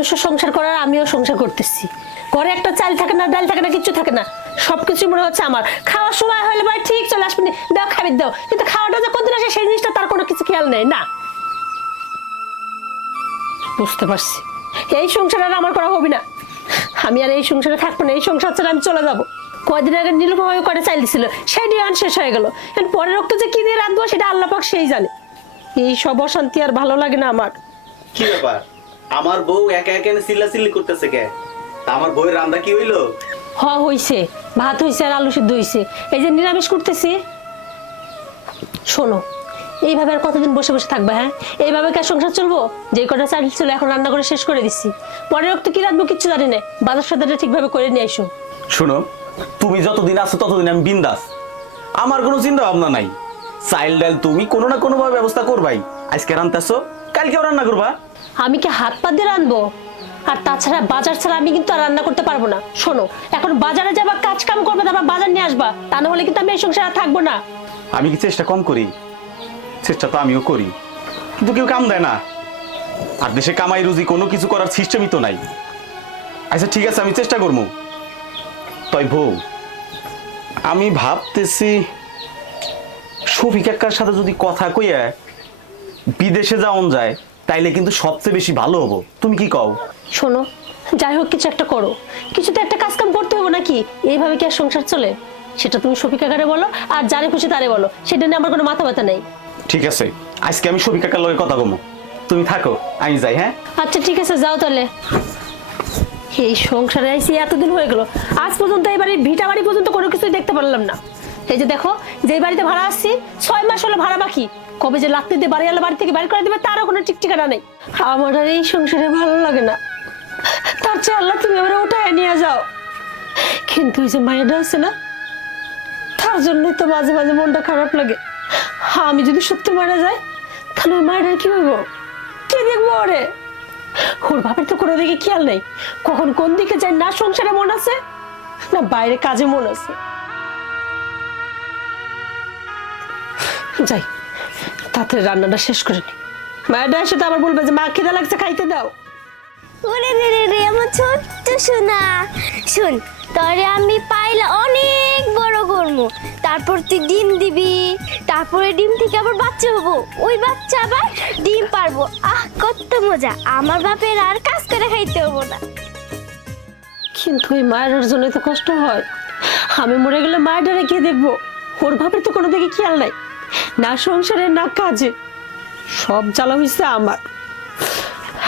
মানুষও সংসার করার আমিও সংসার করতেছি। ঘরে একটা চাল থাকে না, ডাল থাকে না, কিচ্ছু থাকে না। সবকিছু মনে হচ্ছে আমার। খাওয়ার সময় হলে ভাই ঠিক চলে আসবেন দাও, খাবি, দাও। কিন্তু খাওয়াটা যে কোনদিন আসে সেই জিনিসটা তার কোনো কিছু খেয়াল নেই, না। বুঝতে পারছি। এই সংসার আর আমার করা হবে না। আমি আর এই সংসারে থাকব না, এই সংসার ছেড়ে আমি চলে যাব। কয়দিন আগে নীলভাবে করে চাইল দিছিল, সেই ডিয়ান শেষ হয়ে গেল। পরের রক্ত যে কি দিয়ে রাঁধবো সেটা আল্লাহ পাক সেই জানে। এই সব অশান্তি আর ভালো লাগে না আমার। কি ব্যাপার? আমার বউ একা একা চিল্লা চিল্লি করতেছে কে? তা আমার বউয়ের রান্না কি হইল? হ হইছে। ভাত হইছে আর আলু সিদ্ধ হইছে। এই যে নিরামিষ করতেছি। শোনো এইভাবে আর কতদিন বসে বসে থাকবে হ্যাঁ? এইভাবে কি আর সংসার চলবো? যে কটা চাল ছিল এখন রান্না করে শেষ করে দিচ্ছি পরের রক্ত কি রাখব কিচ্ছু জানি না। বাজার সাদাটা ঠিকভাবে করে নিয়ে আইসো। শোনো তুমি যতদিন আছো ততদিন আমি বিন্দাস। আমার কোনো চিন্তা ভাবনা নাই। চাইল্ড ডাল তুমি কোনো না কোনো ভাবে ব্যবস্থা করবাই। আজকে রান্তাছো কালকেও রান্না করবা। আমি কি হাত পা দিয়ে রানবো আর তাছাড়া বাজার ছাড়া আমি কিন্তু আর রান্না করতে পারব না। শোনো, এখন বাজারে যাবা কাজ কাম করবে, তারপর বাজার নিয়ে আসবা। তা না হলে কিন্তু আমি এই সংসারে থাকব না। আমি কি চেষ্টা কম করি? চেষ্টা তো আমিও করি। কিন্তু কেউ কাম দেয় না। আর দেশে কামাই, রুজি কোনো কিছু করার সিস্টেমই তো নাই। আচ্ছা ঠিক আছে, আমি চেষ্টা করব। তাই বউ, আমি ভাবতেছি, শফিক সাথে যদি কথা কইয়া বিদেশে যাওন যায় তাইলে কিন্তু সবচেয়ে বেশি ভালো হব। তুমি কি কও? শোনো যাই হোক কিছু একটা করো। কিছু তো একটা কাজ কাম করতে হবে নাকি? এইভাবে কি আর সংসার চলে? সেটা তুমি শফিকা কারে বলো আর যারে খুশি তারে বলো। সেটা নিয়ে আমার কোনো মাথা ব্যথা নেই। ঠিক আছে আজকে আমি শফিক কাকার লগে কথা বলব। তুমি থাকো আমি যাই হ্যাঁ? আচ্ছা ঠিক আছে যাও তাহলে। এই সংসারে আইসি এতদিন হয়ে গেল। আজ পর্যন্ত এই বাড়ির ভিটা বাড়ি পর্যন্ত কোনো কিছুই দেখতে পারলাম না। এই যে দেখো যে বাড়িতে ভাড়া আসছি ছয় মাস হলো ভাড়া বাকি। কবে যে লাত্তি দিয়ে বাড়ি আলো বাড়ি থেকে বাড়ি করে দেবে, তারও কোনো ঠিক ঠিকানা নেই। আমার আর এই সংসারে ভালো লাগে না। তার চেয়ে আল্লাহ তুমি এবারে উঠায় নিয়ে যাও। কিন্তু ওই যে মায়েরা আছে না, তার জন্যই তো মাঝে মাঝে মনটা খারাপ লাগে। হ্যাঁ আমি যদি সত্যি মারা যাই, তাহলে ওই মায়ের কি হইব? কে দেখব ওরে? ওর বাপের তো কোনো দিকে খেয়াল নেই। কখন কোন দিকে যায় না সংসারে মন আছে, না বাইরে কাজে মন আছে। যাই। তাড়াতাড়ি রান্নাটা শেষ করে নি। মায়েরা এসে তো আবার বলবে যে মা খিদে লাগছে খাইতে দাও। ওরে রে রে রে আমার ছোট্ট সোনা। শুন তরে আমি পাইলে অনেক বড় করব তারপর তুই ডিম দিবি তারপরে ডিম থেকে আবার বাচ্চা হব। ওই বাচ্চা আবার ডিম পারব। আহ কত মজা। আমার বাপের আর কাজ করে খাইতে হব না। কিন্তু ওই মায়ের জন্য তো কষ্ট হয়। আমি মরে গেলে মায়ের ডারে গিয়ে দেখব। ওর বাপের তো কোনো দিকে খেয়াল নাই। না সংসারে না কাজে। সব জ্বালা হয়েছে আমার।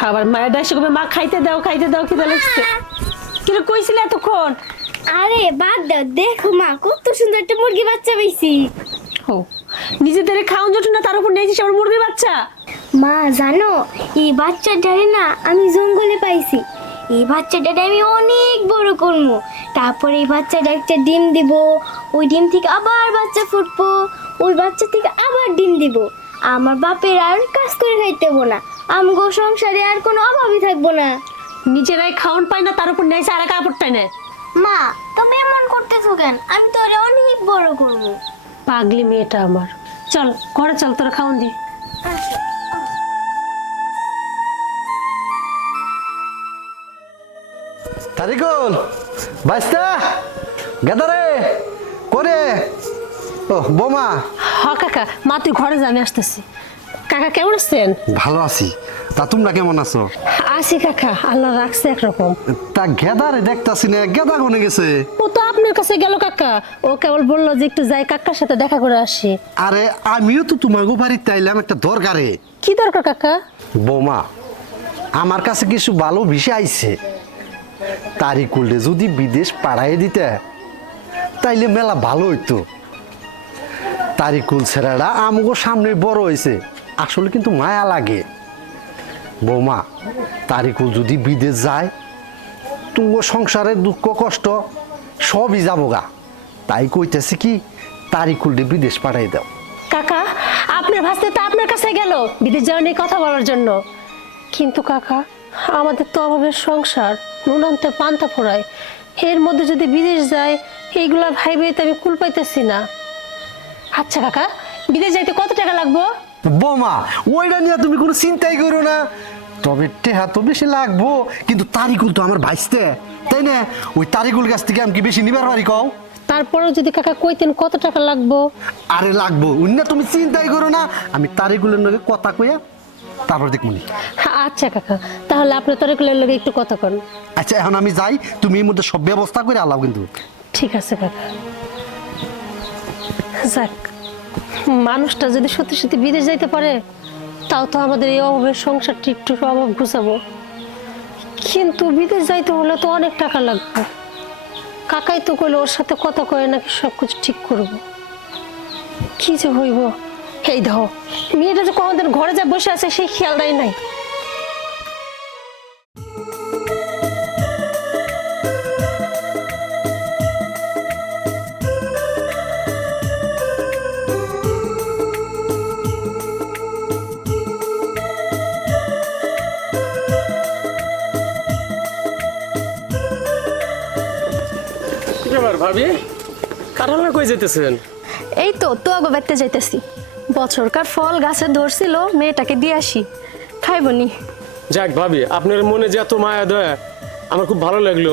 আবার মায়ের ডায় সে কবে, মা খাইতে দাও খাইতে দাও খিদে লাগছে। কিন্তু কইছিলে এতক্ষণ। আরে বাদ দাও দেখো মা কত সুন্দর একটা মুরগি বাচ্চা পেয়েছি ও নিজেদের খাওয়ান জোট না তার উপর নিয়েছিস আবার মুরগির বাচ্চা? মা জানো এই বাচ্চাটারে না আমি জঙ্গলে পাইছি। এই বাচ্চাটারে আমি অনেক বড় করব তারপরে এই বাচ্চাটা একটা ডিম দিব ওই ডিম থেকে আবার বাচ্চা ফুটবো। ওই বাচ্চা থেকে আবার ডিম দিব। আমার বাপের আর কাজ করে খাইতে হব না। আমগো সংসারে আর কোনো অভাবই থাকব না। নিজেরাই খাওয়ান পায় না তার উপর নিয়েছে আর কাপড়টাই নেয় মা তুমি এমন করতেছো কেন? আমি তো তোরে অনেক বড় করব। পাগলি মেয়েটা আমার। চল ঘরে চল তোরা খাওয়ান দি। আচ্ছা তারিকুল বাইস্তা গেদারে করে ও বোমা। হ কাকা মা তুই ঘরে যা আমি আসতেছি। কাকা কেমন আছেন? ভালো আছি। তা তোমরা কেমন আছো? আছি কাকা আল্লাহ রাখছে একরকম। তা গেদারে দেখতাছি না গেদা কোনে গেছে? ও তো আপনার কাছে গেল কাকা। ও কেবল বলল যে একটু যাই কাকার সাথে দেখা করে আসি। আরে আমিও তো তোমাকে বাড়িতে আইলাম একটা দরকারে। কি দরকার কাকা? বোমা আমার কাছে কিছু ভালো বিষয় আইছে। তারিকুলে যদি বিদেশ পাড়াই দিতে তাইলে মেলা ভালো হইতো। তারিকুল ছেড়াটা আমগো সামনে বড় হয়েছে। আসলে কিন্তু মায়া লাগে। বৌমা, তারিকুল যদি বিদেশ যায়, তুঙ্গ সংসারের দুঃখ, কষ্ট সবই যাব গা তাই কইতেছি কি তারিকুলটি বিদেশ পাঠাই দাও। কাকা, আপনার ভাসতে তো আপনার কাছে গেল বিদেশ যাওয়া নিয়ে কথা বলার জন্য। কিন্তু কাকা, আমাদের তো অভাবের সংসার নুন আনতে পান্তা ফোড়ায়। এর মধ্যে যদি বিদেশ যায়, এইগুলা ভাইবে তো আমি কুল পাইতেছি না। আচ্ছা কাকা বিদেশ যাইতে কত টাকা লাগবো? বোমা ওইটা নিয়ে তুমি কোনো চিন্তাই করো না। তবে টেহা তো বেশি লাগবো কিন্তু তারিকুল তো আমার ভাইসতে। তাই না? ওই তারিকুল গাছ থেকে আমি কি বেশি নিবার পারি কও? তারপরেও যদি কাকা কইতেন কত টাকা লাগবো? আরে লাগবো অন্য তুমি চিন্তাই করো না। আমি তারিকুলের লগে কথা কইয়া তারপর দেখমুনি আচ্ছা কাকা তাহলে আপনি তরিকুলের লগে একটু কথা কন। আচ্ছা এখন আমি যাই তুমি এর মধ্যে সব ব্যবস্থা করে আলাও কিন্তু। ঠিক আছে কাকা। যাক, মানুষটা যদি সত্যি সত্যি বিদেশ যাইতে পারে, তাও তো আমাদের এই অভাবের সংসারটি একটু অভাব ঘুষাবো কিন্তু বিদেশ যাইতে হলে তো অনেক টাকা লাগবে। কাকাই তো কইলো ওর সাথে কথা কয়ে নাকি সব কিছু ঠিক করব। কি যে হইব? এই দাও মেয়েটা যে কখন ঘরে যা বসে আছে, সেই খেয়ালটাই নাই। ভাবি কাটালা কই যেতেছেন এই তো তো আগো বেড়তে যাইতেছি। বছরকার ফল গাছে ধরছিল মেয়েটাকে দিয়ে আসি। খাইবনি যাক ভাবি আপনার মনে যে এত মায়া দয়া আমার খুব ভালো লাগল।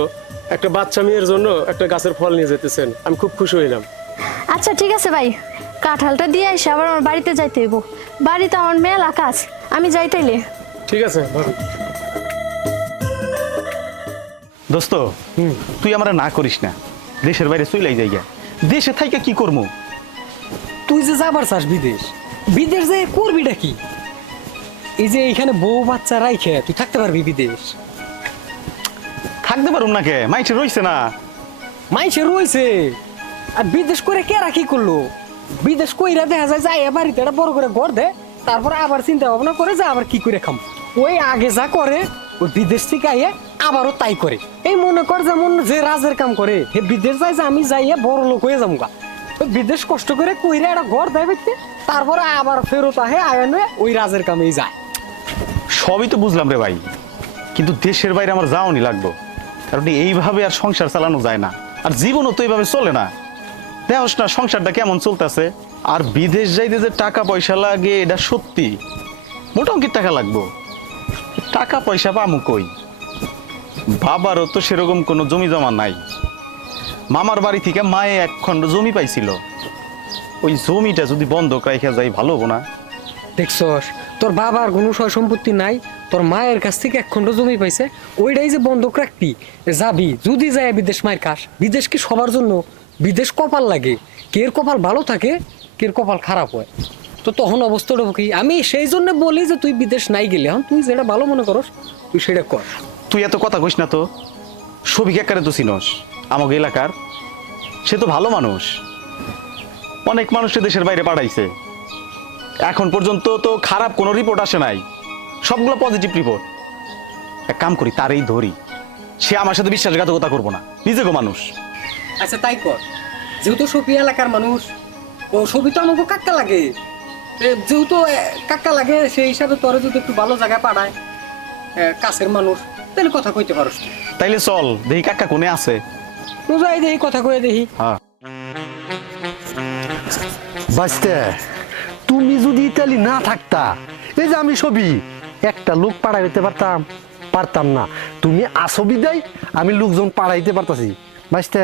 একটা বাচ্চা মেয়ের জন্য একটা গাছের ফল নিয়ে যেতেছেন আমি খুব খুশি হইলাম। আচ্ছা ঠিক আছে ভাই। কাঁঠালটা দিয়ে আসি আবার আমার বাড়িতে যাইতে হইব। বাড়িতে আমার মেলা কাজ আমি যাইতাইলে ঠিক আছে ভাবি। দোস্ত তুই আমরা না করিস না। দেশের বাইরে চইলাই যাইগা দেশে থাইকা কি করব তুই যে যাবার চাস বিদেশ বিদেশ যে করবিটা কি? এই যে এখানে বউ বাচ্চা রাইখে তুই থাকতে পারবি বিদেশ। থাকতে পারুম না কে? মাইছে রইছে না। মাইসে রয়েছে আর বিদেশ করে কেরা কি করল? বিদেশ কইরা দেখা যায় যাই বাড়িতে একটা বড় করে ঘর দে তারপরে আবার চিন্তা ভাবনা করে যে আবার কি করে খাম। ওই আগে যা করে ওই বিদেশ থেকে আইয়ে আবারও তাই করে। এই মনে কর যেমন যে রাজের কাম করে, হে বিদেশ যায় যে আমি যাইয়ে বড় লোক হয়ে যাব ওই বিদেশ কষ্ট করে কইরা একটা ঘর দেয় ব্যক্তি তারপরে আবার ফেরত আহে আয়নে ওই রাজের কামেই যায়। সবই তো বুঝলাম রে ভাই, কিন্তু দেশের বাইরে আমার যাওয়ানি লাগবো, কারণ এইভাবে আর সংসার চালানো যায় না, আর জীবনও তো এইভাবে চলে না। দেখোস না, সংসারটা কেমন চলতেছে, আর বিদেশ যাইতে যে টাকা পয়সা লাগে, এটা সত্যি, মোটামুটি টাকা লাগবো। টাকা পয়সা পামু কই? বাবারও তো সেরকম কোনো জমি জমা নাই। মামার বাড়ি থেকে মায়ে এক খণ্ড জমি পাইছিল। ওই জমিটা যদি বন্ধক রাখা যায় ভালো হব না। দেখছস, তোর বাবার কোনো সয় সম্পত্তি নাই, তোর মায়ের কাছ থেকে এক খণ্ড জমি পাইছে, ওইটাই যে বন্ধক রাখবি যাবি, যদি যায় বিদেশ মায়ের কাশ বিদেশ কি সবার জন্য? বিদেশ কপাল লাগে, কের কপাল ভালো থাকে, কের কপাল খারাপ হয়। তো তখন অবস্থাটা কি? আমি সেই জন্য বলি যে তুই বিদেশ নাই গেলে এখন তুই যেটা ভালো মনে করস তুই সেটা কর। তুই এত কথা কইস না তো। সবিক একারে তো চিনস আমাকে এলাকার। সে তো ভালো মানুষ। অনেক মানুষকে দেশের বাইরে পাঠাইছে। এখন পর্যন্ত তো খারাপ কোনো রিপোর্ট আসে নাই। সবগুলো পজিটিভ রিপোর্ট এক কাম করি তারই ধরি। সে আমার সাথে বিশ্বাসঘাতকতা করব না। নিজেকে মানুষ। আচ্ছা তাই কর। যেহেতু সফি এলাকার মানুষ ও সবই তো আমাকে কাক্কা লাগে। যেহেতু কাকা লাগে সেই হিসাবে তোর যদি একটু ভালো জায়গায় পাঠায় এ, কাছের মানুষ তাহলে কথা কইতে পারস তুই। তাইলে চল দেখি কাকা কোনে আছে। যাই দেখি কথা কয়ে দেখি। হ্যাঁ। বাঁচতে তুমি যদি ইতালি না থাকতা এই যে আমি ছবি একটা লোক পাঠাইতে পারতাম পারতাম না। তুমি আসবি দেয় আমি লোকজন পাড়াইতে পারতাছি। বাঁচতে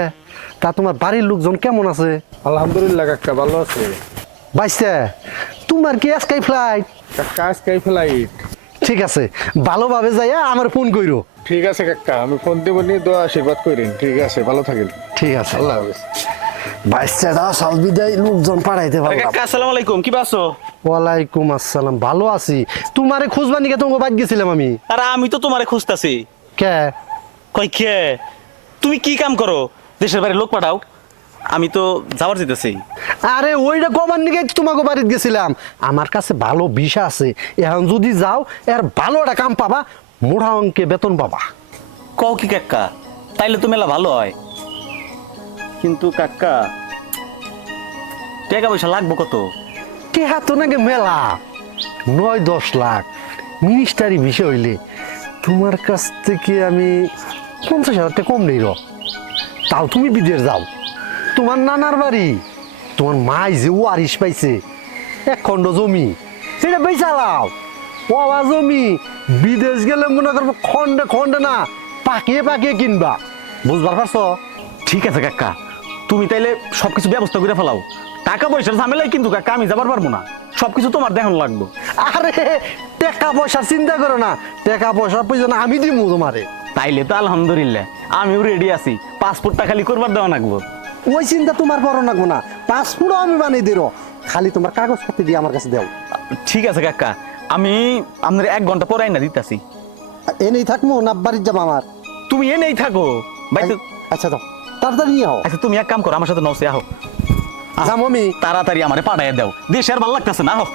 তা তোমার বাড়ির লোকজন কেমন আছে? আলহামদুলিল্লাহ কাকা ভালো আছে। বাঁচতে তোমার কি আজকাই ফ্লাইট কাকা আজকে ফ্লাইট ঠিক আছে ভালোভাবে যাইয়া আমার ফোন কইরো। ঠিক আছে কাকা আমি ফোন দেবো নিয়ে দোয়া আশীর্বাদ করেন। ঠিক আছে ভালো থাকেন। ঠিক আছে। আল্লাহ হাফেজ। বাঁচতে দা সলবি দেয় লোকজন পাঠাইতে পারলাম কাকা আসসালামু আলাইকুম কি বাসো? ওয়ালাইকুম আসসালাম ভালো আছি। তোমারে খুঁজবা নিকে তোমাকে বাদ গেছিলাম আমি। আর আমি তো তোমারে খুঁজতাছি। কে? কই কে? তুমি কি কাম করো? দেশের বাইরে লোক পাঠাও। আমি তো যাওয়ার যেতেছি। আরে ওইটা কবার নিকে তোমাকে বাড়িতে গেছিলাম। আমার কাছে ভালো বিষা আছে। এখন যদি যাও এর ভালো একটা কাম পাবা মোটা অঙ্কে বেতন পাবা। কও কি কাকা তাইলে তো মেলা ভালো হয়। কিন্তু কাকা টাকা পয়সা লাগবো কত? টেহা তো নাকি মেলা। নয় দশ লাখ। মিনিস্টারি বিষয় হইলে তোমার কাছ থেকে আমি পঞ্চাশ হাজার টাকা কম নেই র। তাও তুমি বিদেশ যাও। তোমার নানার বাড়ি? তোমার মাই যে ওয়ারিস পাইছে, এক খণ্ড জমি, সেটা বেচালাও বাবা জমি, বিদেশ গেলে মনে করব খন্ডে খন্ডে না, পাকিয়ে পাকিয়ে কিনবা। বুঝবার পারছ? ঠিক আছে কাকা, তুমি তাইলে সবকিছু ব্যবস্থা করে ফেলাও। টাকা পয়সার ঝামেলাই কিন্তু কাকা, আমি যাবার পারব না। সবকিছু তোমার দেখন লাগবে। আরে টাকা পয়সার চিন্তা করো না টাকা পয়সার প্রয়োজন আমি দিমু তোমারে। তাইলে তো আলহামদুলিল্লাহ, আমিও রেডি আছি। পাসপোর্টটা খালি করবার দেওয়া লাগবো। ওই চিন্তা তোমার বড় না গোনা পাসপোর্টও আমি বানিয়ে দিল খালি তোমার কাগজপত্র দিয়ে আমার কাছে দেও। ঠিক আছে কাকা আমি আপনার এক ঘণ্টা পরে না দিতাছি। এনেই থাকব না বাড়ির যাব আমার? তুমি এনেই থাকো। আচ্ছা তো তাড়াতাড়ি নিয়ে হও আচ্ছা তুমি এক কাম করো আমার সাথে নসে আহো। আচ্ছা মমি। তাড়াতাড়ি আমারে পাঠাইয়া দাও। দেশের আর ভালো লাগতেছে না আহো।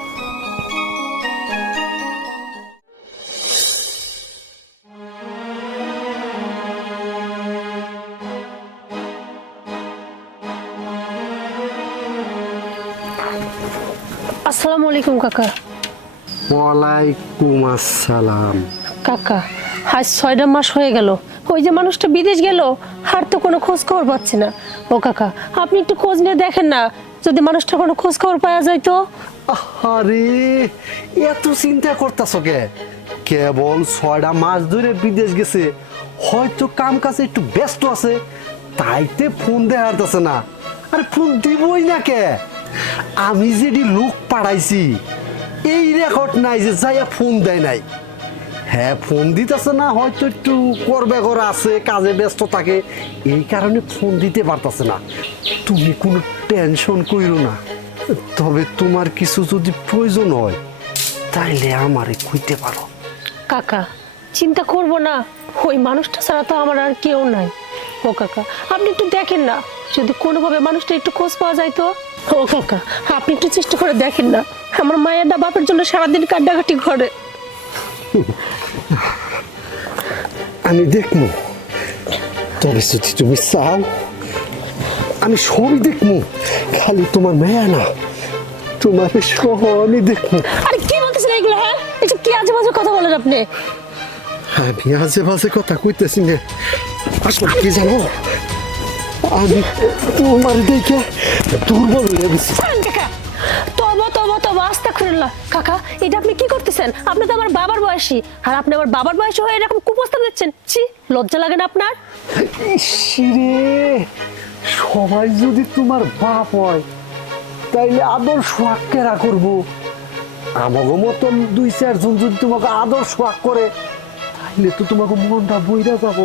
আলাইকুম কাকা। ওয়ালাইকুম আসসালাম। কাকা আজ ছয়টা মাস হয়ে গেল। ওই যে মানুষটা বিদেশ গেল আর তো কোনো খোঁজ খবর পাচ্ছি না। ও কাকা আপনি একটু খোঁজ নিয়ে দেখেন না যদি মানুষটা কোনো খোঁজ খবর পাওয়া যায় তো? আরে এত চিন্তা করতেছ কে? কেবল ছয়টা মাস ধরে বিদেশ গেছে হয়তো কাম কাজে একটু ব্যস্ত আছে তাইতে ফোন দেখাতেছে না। আরে ফোন দিবই না কে? আমি যেটি লোক পাঠাইছি এই রেকর্ড নাই যে যাইয়া ফোন দেয় নাই। হ্যাঁ ফোন দিতেছে না, হয়তো একটু করবে করে আছে, কাজে ব্যস্ত থাকে, এই কারণে ফোন দিতে পারতেছে না। তুমি কোনো টেনশন কইরো না, তবে তোমার কিছু যদি প্রয়োজন হয়, তাইলে আমারে কইতে পারো। কাকা, চিন্তা করব না, ওই মানুষটা ছাড়া তো আমার আর কেউ নাই। ও কাকা, আপনি একটু দেখেন না, যদি কোনোভাবে মানুষটা একটু খোঁজ পাওয়া যায় তো ও কাকা আপনি একটু চেষ্টা করে দেখেন না। আমার মায়েরটা বাপের জন্য সারাদিন কান্নাকাটি করে আমি দেখব। তবে যদি তুমি চাও আমি সবই দেখব। খালি তোমার মেয়া না তোমার সহ আমি দেখব। আরে কি বলতেছেন এগুলো হ্যাঁ? এসব কি আজে বাজে কথা বলেন আপনি? আমি আজে বাজে কথা কইতেছি না। আসলে কি জানো? আমি তোমার দেখে দুর্বল হয়ে গেছি। তবা তবা তবা আস্তা খুরুল্লাহ কাকা এটা আপনি কি করতেছেন? আপনি তো আমার বাবার বয়সী। আর আপনি আমার বাবার বয়সী হয়ে এরকম কুপ্রস্তাব দিচ্ছেন। ছি লজ্জা লাগে না আপনার? ইসরে সবাই যদি তোমার বাপ হয় তাইলে আদর্শ আক্কেরা করব। আমাকে মতন দুই চারজন যদি তোমাকে আদর্শ আক করে তাইলে তো তোমাকে মনটা বইরা যাব।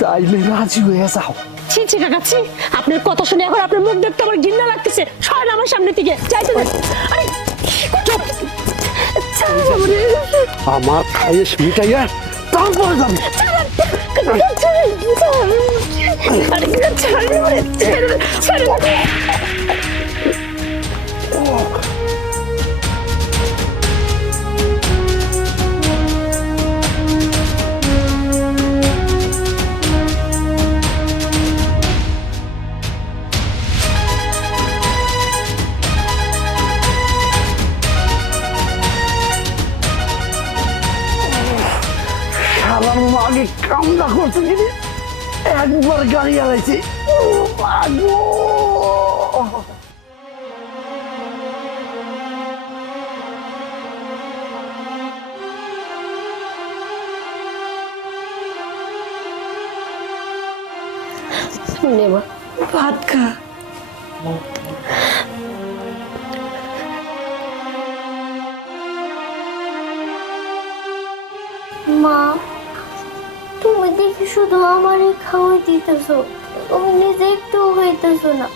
তাইলে রাজি হয়ে যাও। ছি কাকাচ্ছি আপনার কথা শুনে এখন আপনার মুখ দেখতে আমার ঘৃণা লাগতেছে। সরেন আমার সামনে থেকে। যাইতে। আরে আমারে। খাইয়ে মিটাইয়া তারপরে যাবে। আরে ছাড়েন ছাড়েন, নে মা, ভাত খা। মা তুমি দেখি শুধু আমারই খাওয়াই দিতেছো। তুমি একটু হইতেছো না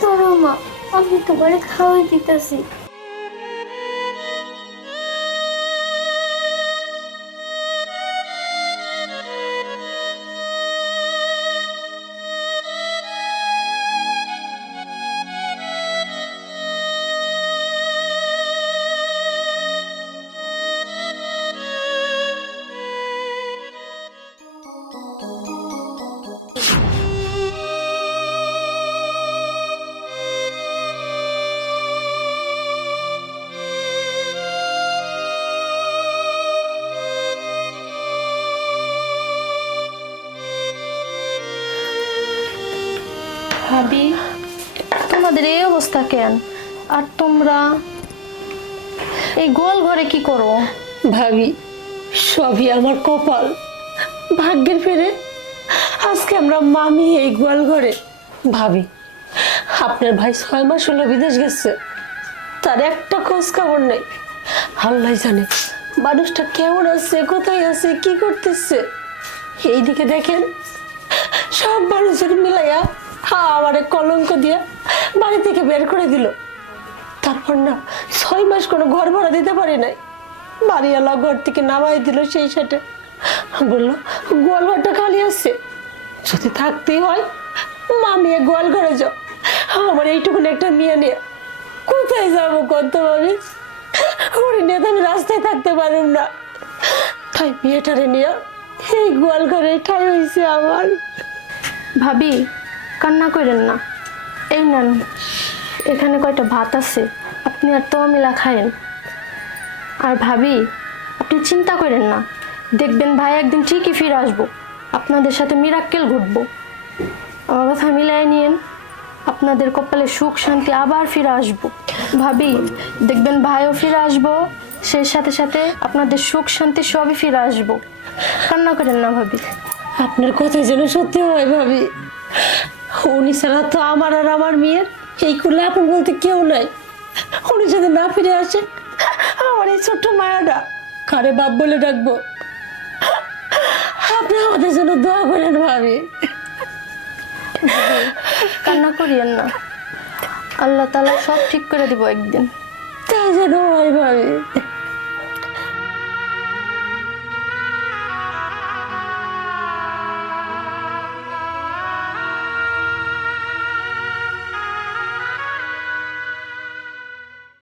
ধরো মা আমি তোমার খাওয়াই দিতেছি। ভাবি, তোমাদের এই অবস্থা কেন? আর তোমরা এই গোল ঘরে কি করো? ভাবি, সবই আমার কপাল। ভাগ্যের ফেরে আজকে আমরা মামি এই গোয়াল ঘরে। ভাবি, আপনার ভাই ছয় মাস হলো বিদেশ গেছে। তার একটা খোঁজ খবর নেই। আল্লাহ জানে মানুষটা কেমন আছে, কোথায় আছে, কি করতেছে। এইদিকে দেখেন, সব মানুষের মিলাইয়া আমারে কলঙ্ক দিয়া বাড়ি থেকে বের করে দিল। তারপর না, ছয় মাস কোনো ঘর ভাড়া দিতে পারি নাই। বাড়িওয়ালা ঘর থেকে নামাই দিল সেই সাথে বলল, গোয়াল ঘরটা খালি আছে। যদি থাকতেই হয় মামিয়ে গোয়াল ঘরে যাও। আমার এইটুকুন একটা মেয়ে নিয়ে কোথায় যাব কত ভাবি? ওরে নিয়ে আমি রাস্তায় থাকতে পারুম না। তাই মেয়েটারে নিয়ে এই গোয়াল ঘরে ঠাই হয়েছে আমার। ভাবি কান্না করেন না। এই নেন, এখানে কয়টা ভাত আছে, আপনি আর তো মিলা খায়েন। আর ভাবি, আপনি চিন্তা করেন না, দেখবেন ভাই একদিন ঠিকই ফিরে আসব, আপনাদের সাথে মিরাক্কেল ঘটবো। আমার কথা মিলাই নিয়েন, আপনাদের কপালে সুখ শান্তি আবার ফিরে আসব। ভাবি, দেখবেন ভাইও ফিরে আসব, সেই সাথে সাথে আপনাদের সুখ শান্তি সবই ফিরে আসব। কান্না করেন না, ভাবি। আপনার কথাই যেন সত্যি হয়, ভাবি। উনি ছাড়া তো আমার আর আমার মেয়ের এই করলে আপন বলতে কেউ নাই। উনি যদি না ফিরে আসে আমার এই ছোট্ট মায়াটা কারে বাপ বলে ডাকবো? আপনি আমাদের জন্য দোয়া করেন ভাবি। কান্না করিয়েন না। আল্লাহ তালা সব ঠিক করে দিব একদিন। তাই যেন হয় ভাবি।